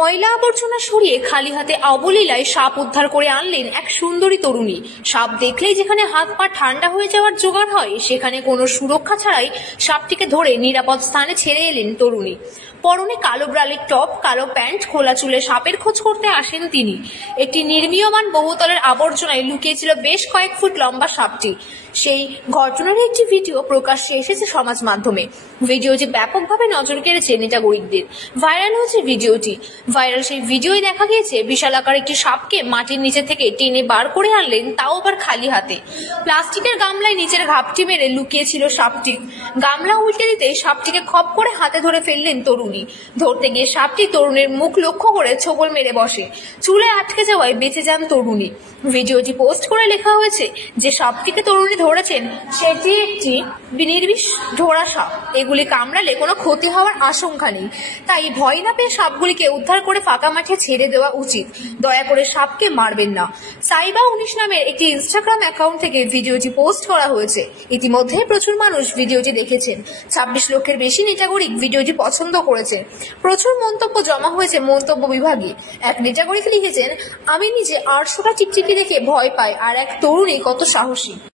ময়লা আবর্জনা সরিয়ে খালি হাতে অবলীলায় সাপ উদ্ধার করে আনলেন এক সুন্দরী তরুণী। সাপ দেখলেই যেখানে হাত পা ঠান্ডা হয়ে যাওয়ার জোগাড় হয়, সেখানে কোনো সুরক্ষা ছাড়াই সাপটিকে ধরে নিরাপদ স্থানে ছেড়ে এলেন তরুণী। পরনে কালো ব্রালের টপ, কালো প্যান্ট, খোলা চুলে সাপের খোঁজ করতে আসেন তিনি। একটি নির্মীয়মান বহুতলের আবর্জনায় লুকিয়েছিল বেশ কয়েক ফুট লম্বা সাপটি। সেই ঘটনার একটি ভিডিও প্রকাশ্যে এসেছে সমাজ মাধ্যমে। ভিডিওটি ব্যাপকভাবে নজর কেড়েছে নেটাগরিকদের। ভাইরাল হয়েছে ভিডিওটি। ভাইরাল সেই ভিডিওয় দেখা গিয়েছে বিশালাকার একটি সাপকে মাটির নিচে থেকে টেনে বার করে আনলেন, তাও আবার খালি হাতে। প্লাস্টিকের গামলায় নিচের ঘাপটি মেরে লুকিয়েছিল সাপটি। গামলা উল্টে দিতে সাপটিকে খপ করে হাতে ধরে ফেললেন তরুণী। ধরতে গিয়ে সাপটি তরুণীর মুখ লক্ষ্য করে ছোবল মেরে বসে। চুলে আটকে যাওয়ায় বেঁচে যান তরুণী। ভিডিওটি পোস্ট করে লেখা হয়েছে যে সাপটিকে তরুণী ধরেছেন সেটি একটি নির্বিষ ঢোড়া সাপ। এগুলি কামড়ালে কোনো ক্ষতি হওয়ার আশঙ্কা নেই, তাই ভয় না পেয়ে সাপগুলিকে উদ্ধার করে ফাঁকা মাঠে ছেড়ে দেওয়া উচিত। দয়া করে সাপকে মারবেন না। সাইবা19 নামের একটি ইনস্টাগ্রাম অ্যাকাউন্ট থেকে ভিডিওটি পোস্ট করা হয়েছে। ইতিমধ্যে প্রচুর মানুষ ভিডিওটি দেখেছেন। 26 লক্ষের বেশি নেটাগরিক ভিডিওটি পছন্দ করেছে। প্রচুর মন্তব্য জমা হয়েছে মন্তব্য বিভাগে। এক নেটাগরিক লিখেছেন, আমি নিজে 800টা টিকটিকি দেখে ভয় পাই, আর এক তরুণী কত সাহসী।